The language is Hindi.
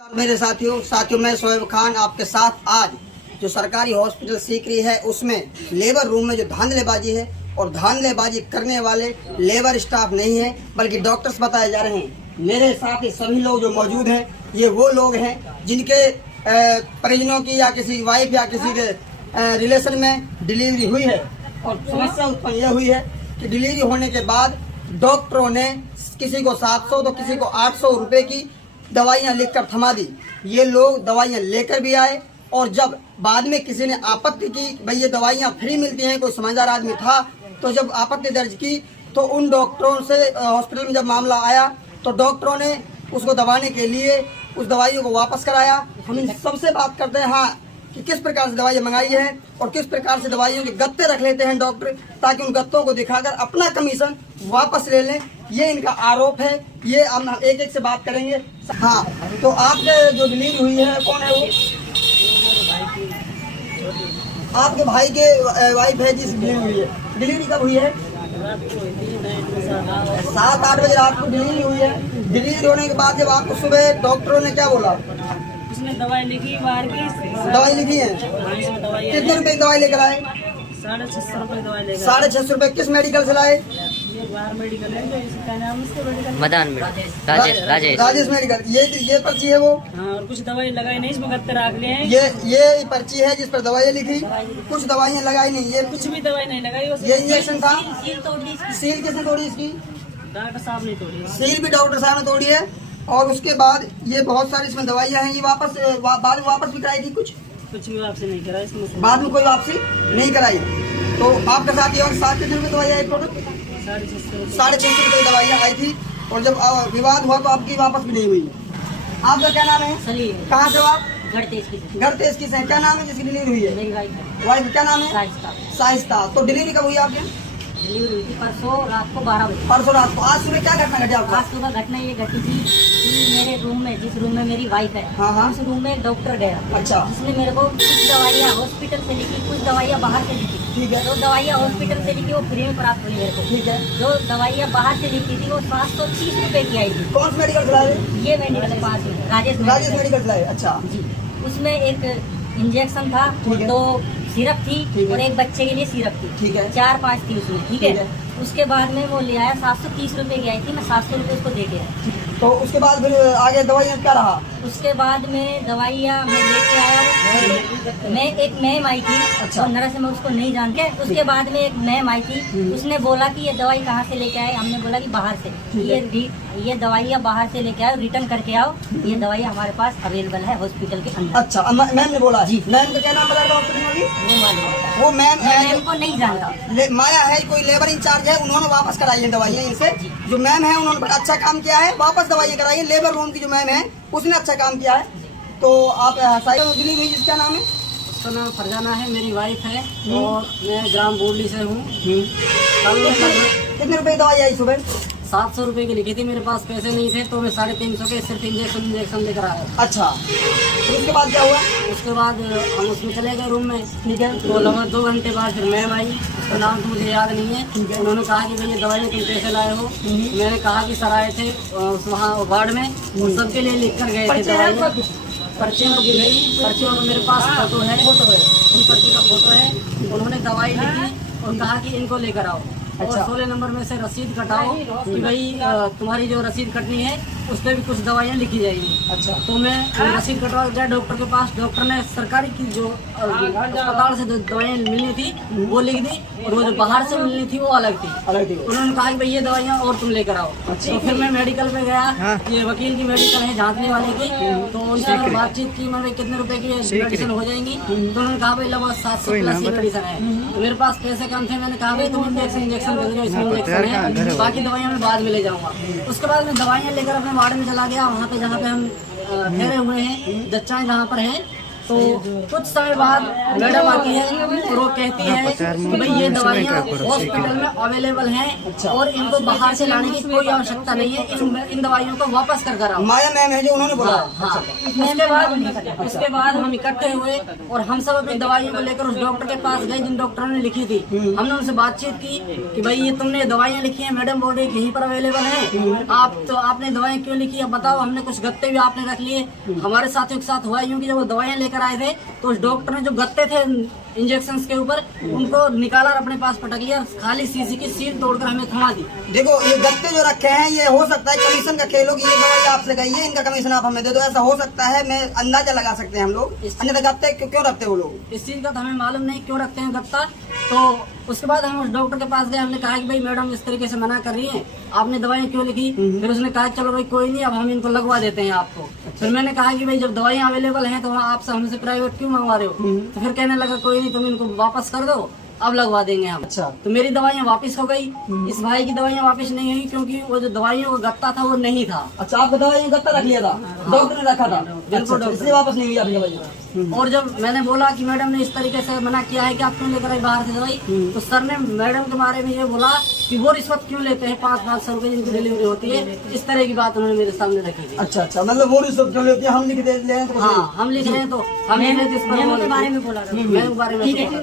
मेरे साथियों मैं शोएब खान आपके साथ आज जो सरकारी हॉस्पिटल सीकरी है उसमें लेबर रूम में जो धांधलेबाजी है और धांधलेबाजी करने वाले लेबर स्टाफ नहीं है बल्कि डॉक्टर्स बताए जा रहे हैं। मेरे साथ ये सभी लोग जो मौजूद हैं ये वो लोग हैं जिनके परिजनों की या किसी वाइफ या किसी के रिलेशन में डिलीवरी हुई है और समस्या उत्पन्न यह हुई है कि डिलीवरी होने के बाद डॉक्टरों ने किसी को 700 तो किसी को 800 रुपए की दवाइयां लिखकर थमा दी। ये लोग दवाइयां लेकर भी आए और जब बाद में किसी ने आपत्ति की भाई ये दवाइयां फ्री मिलती हैं, कोई समझदार आदमी था तो जब आपत्ति दर्ज की तो उन डॉक्टरों से हॉस्पिटल में जब मामला आया तो डॉक्टरों ने उसको दबाने के लिए उस दवाइयों को वापस कराया। हम इन सबसे बात करते हैं हाँ कि किस प्रकार से दवाइयाँ मंगाई है और किस प्रकार से दवाइयों के गत्ते रख लेते हैं डॉक्टर ताकि उन गत्तों को दिखाकर अपना कमीशन वापस ले लें। ये इनका आरोप है। ये हम एक एक से बात करेंगे। हाँ, तो आपके जो डिलीवरी हुई है कौन है वो? आपके भाई के वाइफ है जिस डिलीवरी हुई है। डिलीवरी कब हुई है? 7-8 बजे रात को डिलीवरी हुई है। डिलीवरी होने के बाद जब आपको सुबह डॉक्टरों ने क्या बोला? उसने दवाई लिखी, बाहर की दवाई लिखी है। कितने रुपए की दवाई लेकर आए? 650 रुपए दवाई लेकर। 650 रुपए किस मेडिकल से लाए? ये बाहर मेडिकल है, इसका नाम उसके medical Madan medical, Rajesh medical. ये पर्ची है वो? हाँ, और कुछ दवाई लगाई नहीं, इसमें गत्ते रख लिए हैं। ये पर्ची है जिस पर दवाइयाँ लिखी, कुछ दवाइयाँ लगाई नहीं। ये कुछ भी दवाई नहीं लगाई। ये इंजेक्शन था। सील किसने तोड़ी इसकी? डॉक्टर साहब ने तोड़ी। सील भी डॉक्टर साहब ने तोड़ी है। और उसके बाद ये बहुत सारी इसमें दवाइयाँ हैं। ये वापस बाद में वापस भी कराई थी कुछ भी वापसी नहीं करा इसमें। बाद में कोई वापसी नहीं कराई। तो आपके साथ ये 7 रुपए दवाइयाँ आई टोटल 650 रुपए दवाइयाँ आई थी। और जब विवाद हुआ तो आपकी वापस भी नहीं हुई। आपका क्या नाम है? सलीम। कहाँ से हो आप? घर तेज की से। क्या नाम है जिसकी डिलीवरी हुई है? मेरी वाइफ वाइफ क्या नाम है? साहिस्ता। तो डिलीवरी कब हुई आपके? डिलीवरी हुई थी परसों रात को 12 बजे। परसों रात को। आज सुबह क्या घटना घटी आपको? आज सुबह घटना ये घटी थी कि मेरे रूम में, जिस रूम में मेरी वाइफ है, हाँ। उस रूम में एक डॉक्टर गया। अच्छा। जिसने मेरे को कुछ दवाइयाँ हॉस्पिटल से लिखी, कुछ दवाइयाँ बाहर से लिखी। ठीक है। जो दवाइयाँ हॉस्पिटल से लिखी वो फ्री में प्राप्त हुई मेरे को। ठीक है। जो दवाइयाँ बाहर से लिखी थी वो 730 रुपए की आई थी। कौन सा मेडिकल से लाए? ये मेडिकल के पास में राजेश मेडिकल से लाए। अच्छा जी। उसमें एक इंजेक्शन था, ठीक है। 2 सिरप थी ठीक है। और एक बच्चे के लिए सिरप थी। ठीक है। 4-5 थी उसमें। ठीक है। उसके बाद में वो ले आया, 730 रुपए की आई थी। मैं 700 रुपए उसको दे दिया। तो उसके बाद फिर आगे दवाइयाँ क्या रहा? उसके बाद में दवाइयाँ मैं लेके आया। मैं एक मैम आई थी। अच्छा। और नर्स मैं उसको नहीं जानते। उसके बाद में एक मैम आई थी। उसने बोला कि ये दवाई कहाँ से लेके आए? हमने बोला कि बाहर से। ये दवाइयाँ बाहर से लेके आओ, रिटर्न करके आओ। ये दवाई हमारे पास अवेलेबल है हॉस्पिटल के अंदर। अच्छा, मैम ने बोला जी। मैम का क्या नाम बताया हॉस्पिटल? वो मैम को नहीं जानता। माया है, कोई लेबर इंचार्ज है, उन्होंने वापस कराई है दवाइयाँ इनसे। जो मैम है उन्होंने बड़ा अच्छा काम किया है, वापस दवाइयाँ कराई है। लेबर रूम की जो मैम है उसने अच्छा काम किया है। तो आप डिलीवरी हुई जिसका नाम है? उसका नाम फरजाना है, मेरी वाइफ है। और मैं ग्राम बोरली से हूँ। कितने रुपए की दवाई आई सुबह? 700 रुपए की लिखी थी। मेरे पास पैसे नहीं थे तो मैं 350 के सिर्फ इंजेक्शन लेकर आया। अच्छा, तो उसके बाद क्या हुआ? उसके बाद हम उसमें चले गए रूम में। ठीक है। तो लगभग 2 घंटे बाद फिर मैम आई। उसका नाम तो मुझे याद नहीं है। उन्होंने कहा कि भैया दवाई में तुम पैसे लाए हो। मैंने कहा कि सर आए थे वहाँ वार्ड में, उन सबके लिए लिख कर गए थे दवाई। पर्चियों को मेरे पास फोटो है, उस पर्ची का फोटो है। उन्होंने दवाई लिखी और कहा कि इनको लेकर आओ। और 16 नंबर में से रसीद कटाओ कि भाई तुम्हारी जो रसीद कटनी है उस पर भी कुछ दवाइयाँ लिखी जाएगी। अच्छा। तो मैं रसीद कटवा गया डॉक्टर के पास। डॉक्टर ने सरकारी की जो अस्पताल से जो दवाइयाँ मिलनी थी वो लिख दी और वो जो बाहर से मिलनी थी वो अलग थी। उन्होंने कहा कि भाई ये दवाइयाँ और तुम लेकर आओ। तो फिर मैं मेडिकल पे गया। ये वकील की मेडिकल है, जांचने वाले की। तो उनसे बातचीत की, मैंने कितने रुपए की मेडिसिन हो जाएंगी? तो उन्होंने कहा भाई लगभग 700+ की मेडिसिन है। तो मेरे पास पैसे कम थे। मैंने कहा भाई तुम इंजेक्शन इंजेक्शन है, बाकी दवाइयाँ मैं बाद में ले जाऊंगा। उसके बाद मैं दवाइयाँ लेकर अपने वार्ड में चला गया, वहाँ पे जहाँ पे हम ठहरे हुए हैं, जच्चाएँ जहाँ पर है तो कुछ समय बाद मैडम आती है और वो कहती है कि भाई ये दवाइयाँ हॉस्पिटल में अवेलेबल हैं और इनको बाहर से लाने की कोई आवश्यकता नहीं है, इन दवाइयों को वापस कर कर आओ। माया मैम है जो उन्होंने बोला। हाँ, उसके बाद हम इकट्ठे हुए और हम सब अपनी दवाइयों को लेकर उस डॉक्टर के पास गए जिन डॉक्टरों ने लिखी थी। हमने उनसे बातचीत की कि भाई ये तुमने दवाइयाँ लिखी हैं, मैडम बोल रही है यहीं पर अवेलेबल है, आपने दवाइयाँ क्यों लिखी, अब बताओ। हमने कुछ गत्ते भी आपने रख लिए। हमारे साथियों के साथ हुआ यूँ कि जब वो दवाइयाँ लेकर आए थे तो उस डॉक्टर ने जो गत्ते थे इंजेक्शन के ऊपर उनको निकाला और अपने पास पटक लिया, खाली शीशी की सील तोड़कर हमें थमा दी। देखो ये गत्ते जो रखे हैं ये हो सकता है कमीशन का खेल हो कि ये दवाई आपसे गई है, इनका कमीशन आप हमें दे दो, ऐसा हो सकता है। मैं अंदाजा लगा सकते हैं हम लोग। अन्यथा गत्ते क्यों रखते हैं वो लोग, इस चीज का तो हमें मालूम नहीं क्यों रखते हैं गत्ता। तो उसके बाद हम उस डॉक्टर के पास गए, हमने कहा कि भाई मैडम इस तरीके से मना कर रही हैं, आपने दवाइयाँ क्यों लिखी। फिर उसने कहा चलो भाई कोई नहीं, अब हम इनको लगवा देते हैं आपको। फिर मैंने कहा कि भाई जब दवाइयाँ अवेलेबल हैं तो आपसे हमसे प्राइवेट क्यों मंगवा रहे हो। तो फिर कहने लगा कोई नहीं, तुम इनको वापस कर दो, अब लगवा देंगे हम। अच्छा। तो मेरी दवाइयाँ वापस हो गई, इस भाई की दवाइयाँ वापस नहीं हुई क्योंकि वो जो दवाइयों का गत्ता था वो नहीं था। अच्छा, आपको दवाई गत्ता रख लिया था, डॉक्टर ने रखा था, बिल्कुल इसलिए वापस नहीं हुई आपकी दवाई। और जब मैंने बोला कि मैडम ने इस तरीके से मना किया है कि आप क्यों लेकर आए बाहर से दवाई, तो सर ने मैडम के बारे में ये बोला कि वो रिश्वत क्यों लेते हैं 500 रुपए जिनकी डिलीवरी होती है। इस तरह की बात उन्होंने मेरे सामने रखी थी। अच्छा, मतलब वो रिश्वत क्यों लेती है, हम लिख दे ले हैं तो हाँ, हम लिख रहे हैं तो हम इस पर बारे में बोला, मैं बारे में